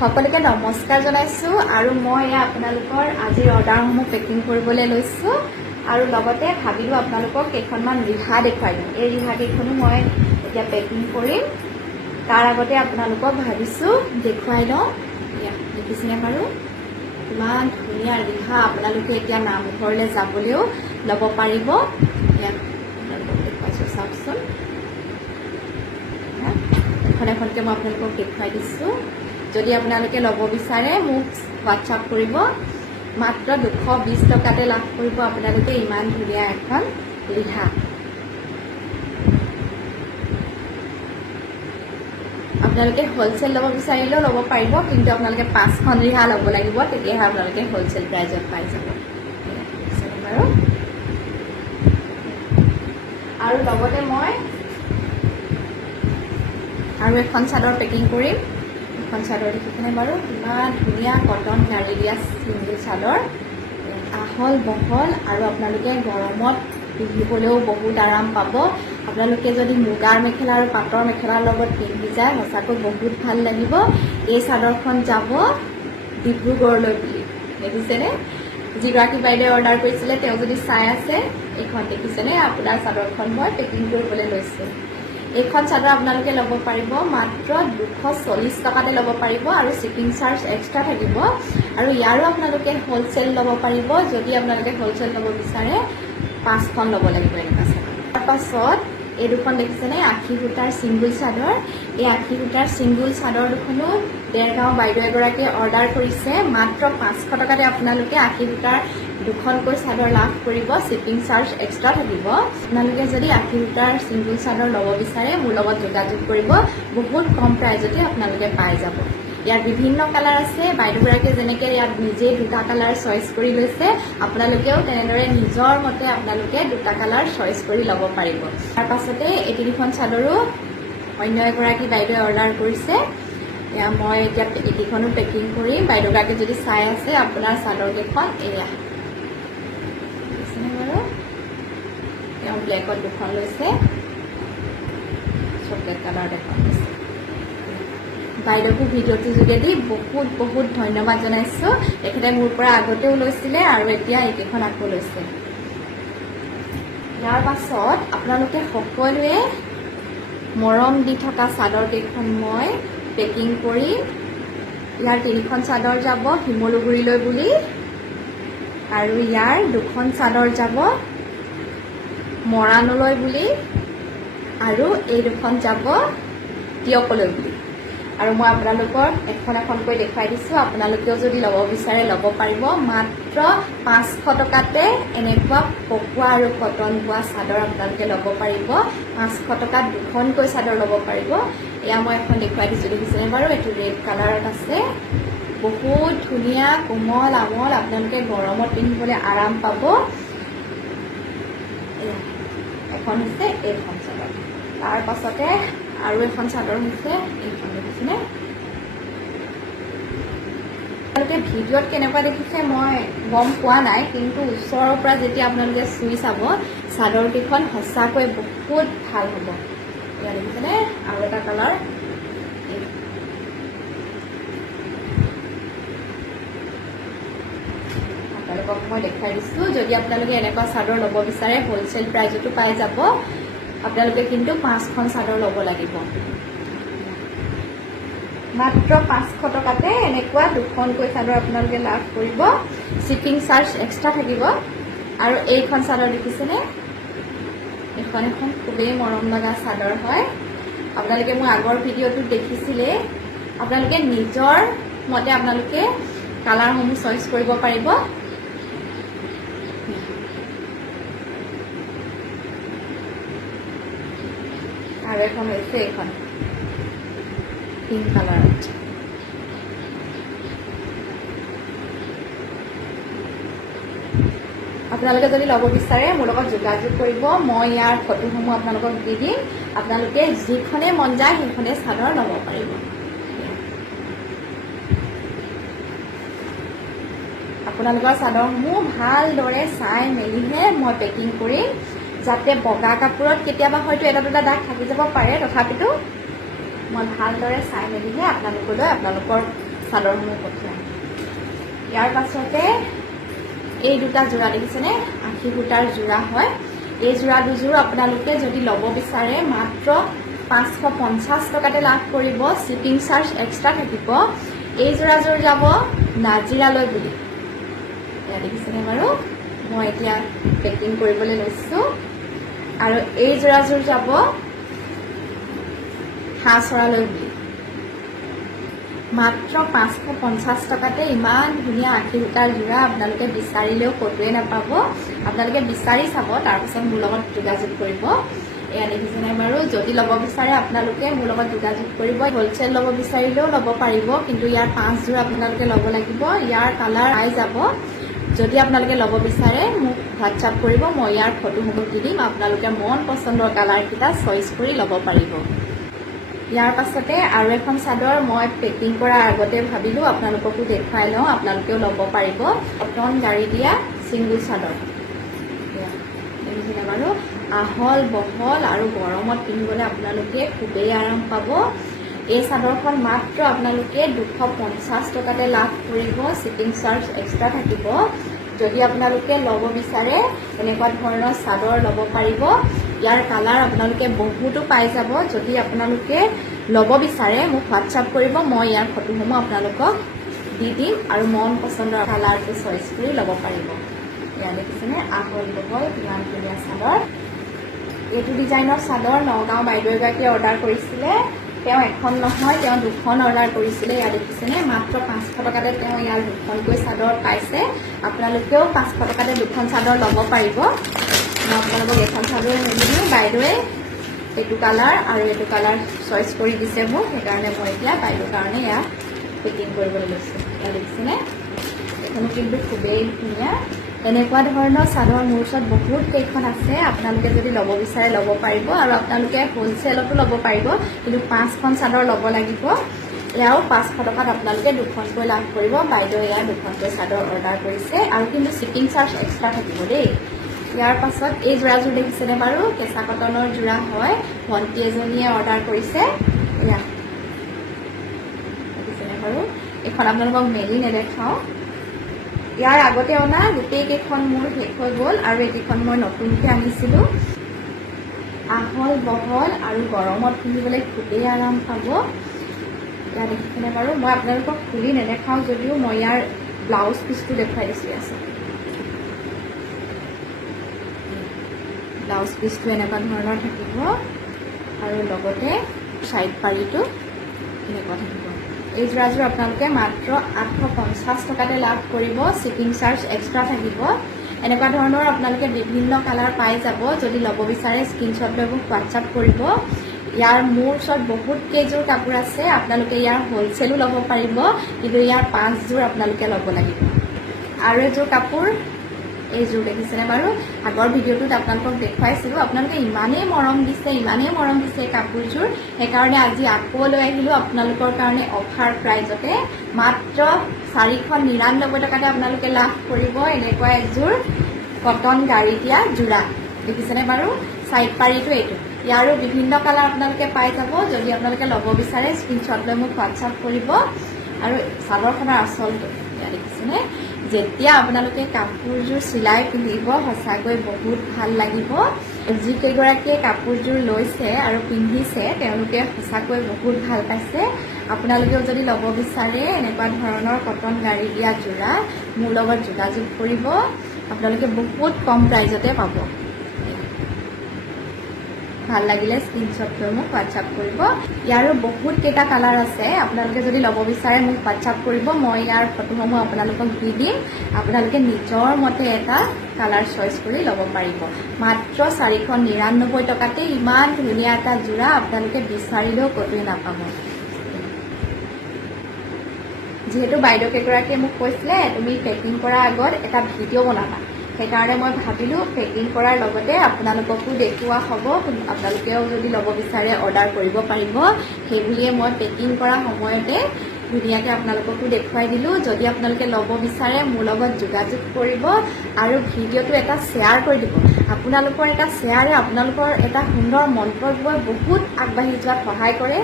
সকলোকে নমস্কাৰ জনাইছোঁ আৰু মই আপোনালোকৰ আজিৰ অৰ্ডাৰসমূহ পেকিং কৰিবলৈ লৈছোঁ আৰু লগতে ভাবিলোঁ আপোনালোকক কেইখনমান ৰিহা দেখুৱাই দিম। এই ৰিহাকেইখনো মই এতিয়া পেকিং কৰিম। তাৰ আগতে আপোনালোকক ভাবিছোঁ দেখুৱাই লওঁ। দেখিছেনে বাৰু ইমান ধুনীয়া ৰিহা, আপোনালোকে এতিয়া নামঘৰলৈ যাবলৈও ল'ব পাৰিব। আপোনালোকক দেখুৱাইছোঁ, চাওকচোন। এখন এখনকৈ মই আপোনালোকক দেখুৱাই দিছোঁ। যদি আপোনালোকে ল'ব বিচাৰে মোক হোৱাটছআপ কৰিব। মাত্ৰ 220 টকাতে লাভ কৰিব আপোনালোকে ইমান ধুনীয়া এখন ৰিহা। আপোনালোকে হ'লচেল ল'ব বিচাৰিলেও ল'ব পাৰিব, কিন্তু আপোনালোকে 5খন ৰিহা ল'ব লাগিব, তেতিয়াহে আপোনালোকে হ'লচেল প্ৰাইজত পাই যাব বাৰু। আৰু লগতে মই আৰু এখন চাদৰ পেকিং কৰিম। এখন চাদৰ দেখিছেনে বাৰু ইমান ধুনীয়া কটন নাৰী দিয়া চিংগল চাদৰ, আহল বহল আৰু আপোনালোকে গৰমত পিন্ধিবলৈও বহুত আৰাম পাব। আপোনালোকে যদি মুগাৰ মেখেলা আৰু পাটৰ মেখেলাৰ লগত পিন্ধি যায় সঁচাকৈ বহুত ভাল লাগিব। এই চাদৰখন যাব ডিব্ৰুগড়লৈ বুলি দেখিছেনে। যিগৰাকী বাইদেৱে অৰ্ডাৰ কৰিছিলে তেওঁ যদি চাই আছে, এইখন দেখিছেনে আপোনাৰ চাদৰখন মই পেকিং কৰিবলৈ লৈছোঁ। এইখন চাদৰ আপোনালোকে ল'ব পাৰিব মাত্ৰ 240 টকাতে ল'ব পাৰিব আৰু শ্বিপিং চাৰ্জ এক্সট্ৰা থাকিব। আৰু ইয়াৰো আপোনালোকে হ'লচেল ল'ব পাৰিব। যদি আপোনালোকে হ'লচেল ল'ব বিচাৰে 5খন ল'ব লাগিব এনেকুৱা চাদৰ। তাৰপাছত এই দুখন দেখিছেনে আশী সূতাৰ ছিংগুল চাদৰ। এই আশী সূতাৰ ছিংগুল চাদৰ দুখনো দেৰগাঁও বাইদেউ এগৰাকীয়ে অৰ্ডাৰ কৰিছে। মাত্ৰ 500 টকাতে আপোনালোকে আশী সূতাৰ দুখনকৈ চাদৰ লাভ কৰিব, শ্বিপিং চাৰ্জ এক্সট্ৰা থাকিব। আপোনালোকে যদি আশী সূতাৰ ছিংগুল চাদৰ ল'ব বিচাৰে মোৰ লগত যোগাযোগ কৰিব। বহুত কম প্ৰাইজতে আপোনালোকে পাই যাব। ইয়াৰ বিভিন্ন কালাৰ আছে। বাইদেউগৰাকীয়ে যেনেকৈ ইয়াত নিজেই 2টা কালাৰ চইচ কৰি লৈছে, আপোনালোকেও তেনেদৰে নিজৰ মতে আপোনালোকে 2টা কালাৰ চইচ কৰি ল'ব পাৰিব। তাৰ পাছতে এই 3খন চাদৰো অন্য এগৰাকী বাইদেৱে অৰ্ডাৰ কৰিছে। মই এতিয়া এইকেইখনো পেকিং কৰিম। বাইদেউগৰাকী যদি চাই আছে আপোনাৰ চাদৰকেইখন এয়া বাৰু, তেওঁ ব্লেকত দুখন লৈছে, চকলেট কালাৰত এখন লৈছে। বাইদেউকো ভিডিঅ'টোৰ যোগেদি বহুত বহুত ধন্যবাদ জনাইছোঁ। তেখেতে মোৰ পৰা আগতেও লৈছিলে আৰু এতিয়া এইকেইখন আকৌ লৈছে। ইয়াৰ পাছত আপোনালোকে সকলোৱে মৰম দি থকা চাদৰকেইখন মই পেকিং কৰি, ইয়াৰ 3খন চাদৰ যাব শিমলুগুৰিলৈ বুলি আৰু ইয়াৰ 2খন চাদৰ যাব মৰাণলৈ বুলি আৰু এই 2খন যাব টিয়কলৈ বুলি। আৰু মই আপোনালোকক এখন এখনকৈ দেখুৱাই দিছোঁ। আপোনালোকেও যদি ল'ব বিচাৰে ল'ব পাৰিব। মাত্ৰ 500 টকাতে এনেকুৱা পকোৱা আৰু কটন বোৱা চাদৰ আপোনালোকে ল'ব পাৰিব। 500 টকাত 2খনকৈ চাদৰ ল'ব পাৰিব। এয়া মই এখন দেখুৱাই দিছোঁ, দেখিছেনে বাৰু। এইটো ৰেড কালাৰত আছে, বহুত ধুনীয়া কোমল আমল, আপোনালোকে গৰমত পিন্ধিবলৈ আৰাম পাব। এখন হৈছে এইখন চাদৰ। তাৰ পাছতে আৰু এখন চাদৰ হৈছে এইখন, দেখিছেনে। আপোনালোকে ভিডিঅ'ত কেনেকুৱা দেখিছে মই গম পোৱা নাই, কিন্তু ওচৰৰ পৰা যেতিয়া আপোনালোকে চুই চাব চাদৰকেইখন সঁচাকৈ বহুত ভাল হ'ব। এয়া দেখিছেনে আৰু এটা কালাৰ। আপোনালোকক মই দেখুৱাই দিছোঁ। যদি আপোনালোকে এনেকুৱা চাদৰ ল'ব বিচাৰে হ'লচেল প্ৰাইজতো পাই যাব। আপোনালোকে কিন্তু 5খন চাদৰ ল'ব লাগিব। মাত্ৰ 500 টকাতে এনেকুৱা 2খনকৈ চাদৰ আপোনালোকে লাভ কৰিব, শ্বিপিং চাৰ্জ এক্সট্ৰা থাকিব। আৰু এইখন চাদৰ দেখিছেনে, এইখন এখন খুবেই মৰম লগা চাদৰ হয়। আপোনালোকে মোৰ আগৰ ভিডিঅ'টোত দেখিছিলে। আপোনালোকে নিজৰ মতে আপোনালোকে কালাৰসমূহ চইচ কৰিব পাৰিব। আৰু এখন হৈছে এইখন পিংক কালাৰত। আপোনালোকে যদি ল'ব বিচাৰে মোৰ লগত যোগাযোগ কৰিব। মই ইয়াৰ ফটোসমূহ আপোনালোকক দি দিম। আপোনালোকে যিখনে মন যায় সেইখনে চাদৰ ল'ব পাৰিব। আপোনালোকৰ চাদৰসমূহ ভালদৰে চাই মেলিহে মই পেকিং কৰিম, যাতে বগা কাপোৰত কেতিয়াবা হয়তো এটা দুটা দাগ থাকি যাব পাৰে। তথাপিতো মই ভালদৰে চাই মেলিহে আপোনালোকৰ চাদৰসমূহ পঠিয়াম। ইয়াৰ পাছতে এই দুটা যোৰা দেখিছেনে, 80 সূতাৰ যোৰা হয়। এই যোৰা দুযোৰ আপোনালোকে যদি ল'ব বিচাৰে মাত্ৰ 550 টকাতে লাভ কৰিব, শ্বিপিং চাৰ্জ এক্সট্ৰা থাকিব। এই যোৰাযোৰ যাব নাজিৰালৈ বুলি। এয়া দেখিছেনে বাৰু, মই এতিয়া পেকিং কৰিবলৈ লৈছোঁ। আৰু এই যোৰাযোৰ যাব হাঁহচৰালৈ বুলি। মাত্ৰ 550 টকাতে ইমান ধুনীয়া 80 সূতাৰ যোৰা আপোনালোকে বিচাৰিলেও ক'তোৱে নাপাব। আপোনালোকে বিচাৰি চাব, তাৰপিছত মোৰ লগত যোগাযোগ কৰিব। এয়া দেখিছেনে বাৰু, যদি ল'ব বিচাৰে আপোনালোকে মোৰ লগত যোগাযোগ কৰিব। হ'লচেল ল'ব বিচাৰিলেও ল'ব পাৰিব, কিন্তু ইয়াৰ 5 যোৰ আপোনালোকে ল'ব লাগিব। ইয়াৰ কালাৰ পাই যাব। যদি আপোনালোকে ল'ব বিচাৰে মোক হোৱাটছআপ কৰিব, মই ইয়াৰ ফটোসমূহ দি দিম। আপোনালোকে মন পচন্দৰ কালাৰকেইটা চইচ কৰি ল'ব পাৰিব। ইয়াৰ পাছতে আৰু এখন চাদৰ মই পেকিং কৰাৰ আগতে ভাবিলোঁ আপোনালোককো দেখুৱাই লওঁ, আপোনালোকেও ল'ব পাৰিব। কটন গাড়ী দিয়া ছিংগুল চাদৰ। দেখিছেনে বাৰু, আহল বহল আৰু গৰমত পিন্ধিবলৈ আপোনালোকে খুবেই আৰাম পাব। এই চাদৰখন মাত্ৰ আপোনালোকে 250 টকাতে লাভ কৰিব, শ্বিপিং চাৰ্জ এক্সট্ৰা থাকিব। যদি আপোনালোকে ল'ব বিচাৰে এনেকুৱা ধৰণৰ চাদৰ ল'ব পাৰিব। ইয়াৰ কালাৰ আপোনালোকে বহুতো পাই যাব। যদি আপোনালোকে ল'ব বিচাৰে মোক হোৱাটছআপ কৰিব, মই ইয়াৰ ফটোসমূহ আপোনালোকক দি দিম আৰু মন পচন্দৰ কালাৰটো চইচ কৰি ল'ব পাৰিব। এয়া দেখিছেনে, আহল বহল কিমান ধুনীয়া চাদৰ। এইটো ডিজাইনৰ চাদৰ নগাঁও বাইদেউ এগৰাকীয়ে অৰ্ডাৰ কৰিছিলে। তেওঁ এখন নহয়, তেওঁ 2খন অৰ্ডাৰ কৰিছিলে। ইয়াত দেখিছেনে, মাত্ৰ 500 টকাতে তেওঁ ইয়াৰ 2খনকৈ চাদৰ পাইছে। আপোনালোকেও 500 টকাতে 2খন চাদৰ ল'ব পাৰিব। মই আপোনালোকক এখন চাদৰ মেলি দিওঁ। বাইদেৱে এইটো কালাৰ আৰু এইটো কালাৰ চইচ কৰি দিছে মোক, সেইকাৰণে মই এতিয়া বাইদেউৰ কাৰণে ইয়াত পেকিং কৰিবলৈ লৈছোঁ। ইয়াত দেখিছেনে, এইখনো কিন্তু খুবেই ধুনীয়া। এনেকুৱা ধৰণৰ চাদৰ মোৰ ওচৰত বহুত কেইখন আছে। আপোনালোকে যদি ল'ব বিচাৰে ল'ব পাৰিব, আৰু আপোনালোকে হ'লচেলতো ল'ব পাৰিব, কিন্তু 5খন চাদৰ ল'ব লাগিব। এয়াও 500 টকাত আপোনালোকে 2খনকৈ লাভ কৰিব। বাইদেৱে এয়া 2খনকৈ চাদৰ অৰ্ডাৰ কৰিছে, আৰু কিন্তু শ্বিপিং চাৰ্জ এক্সট্ৰা থাকিব দেই। ইয়াৰ পাছত এই যোৰাযোৰ দেখিছেনে বাৰু, কেঁচা কটনৰ যোৰা হয়। ভণ্টি এজনীয়ে অৰ্ডাৰ কৰিছে। এয়া দেখিছেনে বাৰু, এইখন আপোনালোকক মেলি নেদেখাওঁ। ইয়াৰ আগতে অনা গোটেইকেইখন মোৰ শেষ হৈ গ'ল, আৰু এইকেইখন মই নতুনকৈ আনিছিলোঁ। আহল বহল আৰু গৰমত পিন্ধিবলৈ খুবেই আৰাম পাব। ইয়াত দেখিছেনে বাৰু, মই আপোনালোকক খুলি নেদেখাওঁ যদিও মই ইয়াৰ ব্লাউজ পিচটো দেখুৱাই দিছোঁ। আছে ব্লাউজ পিচটো এনেকুৱা ধৰণৰ থাকিব, আৰু লগতে ছাইড পাৰিটো এনেকুৱা থাকিব। এই যোৰাযোৰ আপোনালোকে মাত্ৰ 850 টকাতে লাভ কৰিব, শ্বিপিং চাৰ্জ এক্সট্ৰা থাকিব। এনেকুৱা ধৰণৰ আপোনালোকে বিভিন্ন কালাৰ পাই যাব। যদি ল'ব বিচাৰে স্ক্ৰীনশ্বট লৈ মোক হোৱাটছআপ কৰিব। ইয়াৰ মোৰ ওচৰত বহুত কেইযোৰ কাপোৰ আছে। আপোনালোকে ইয়াৰ হ'লচেলো ল'ব পাৰিব, কিন্তু ইয়াৰ 5 যোৰ আপোনালোকে ল'ব লাগিব। আৰু এযোৰ কাপোৰ, এইযোৰ দেখিছেনে বাৰু, আগৰ ভিডিঅ'টোত আপোনালোকক দেখুৱাইছিলোঁ। আপোনালোকে ইমানেই মৰম দিছে এই কাপোৰযোৰ, সেইকাৰণে আজি আকৌ লৈ আহিলোঁ আপোনালোকৰ কাৰণে অফাৰ প্ৰাইজতে। মাত্ৰ 499 টকাতে আপোনালোকে লাভ কৰিব এনেকুৱা এযোৰ কটন গাড়ী দিয়া যোৰা। দেখিছেনে বাৰু, ছাইড পাৰিটো এইটো। ইয়াৰো বিভিন্ন কালাৰ আপোনালোকে পাই যাব। যদি আপোনালোকে ল'ব বিচাৰে স্ক্ৰীনশ্বট লৈ মোক হোৱাটছআপ কৰিব। আৰু চাদৰখনৰ আচলটো ইয়াত দেখিছেনে, যেতিয়া আপোনালোকে কাপোৰযোৰ চিলাই পিন্ধিব সঁচাকৈ বহুত ভাল লাগিব। যিকেইগৰাকীয়ে কাপোৰযোৰ লৈছে আৰু পিন্ধিছে তেওঁলোকে সঁচাকৈ বহুত ভাল পাইছে। আপোনালোকেও যদি ল'ব বিচাৰে এনেকুৱা ধৰণৰ কটন গাড়ী দিয়া যোৰা মোৰ লগত যোগাযোগ কৰিব। আপোনালোকে বহুত কম প্ৰাইজতে পাব। ভাল লাগিলে স্ক্ৰীনশ্বট লৈ মোক হোৱাটছআপ কৰিব। ইয়াৰো বহুত কেইটা কালাৰ আছে। আপোনালোকে যদি ল'ব বিচাৰে মোক হোৱাটছআপ কৰিব, মই ইয়াৰ ফটোসমূহ আপোনালোকক দি দিম। আপোনালোকে নিজৰ মতে এটা কালাৰ চইচ কৰি ল'ব পাৰিব। মাত্ৰ 499 টকাতে ইমান ধুনীয়া এটা যোৰা আপোনালোকে বিচাৰিলেও ক'তোৱে নাপাব। যিহেতু বাইদেউ কেইগৰাকীয়ে মোক কৈছিলে তুমি পেকিং কৰাৰ আগত এটা ভিডিঅ' বনাবা, সেইকাৰণে মই ভাবিলোঁ পেকিং কৰাৰ লগতে আপোনালোককো দেখুওৱা হ'ব। আপোনালোকেও যদি ল'ব বিচাৰে অৰ্ডাৰ কৰিব পাৰিব। সেইবুলিয়ে মই পেকিং কৰা সময়তে ধুনীয়াকৈ আপোনালোককো দেখুৱাই দিলোঁ। যদি আপোনালোকে ল'ব বিচাৰে মোৰ লগত যোগাযোগ কৰিব, আৰু ভিডিঅ'টো এটা শ্বেয়াৰ কৰি দিব। আপোনালোকৰ এটা শ্বেয়াৰে আপোনালোকৰ এটা সুন্দৰ মন্তব্যই বহুত আগবাঢ়ি যোৱাত সহায় কৰে।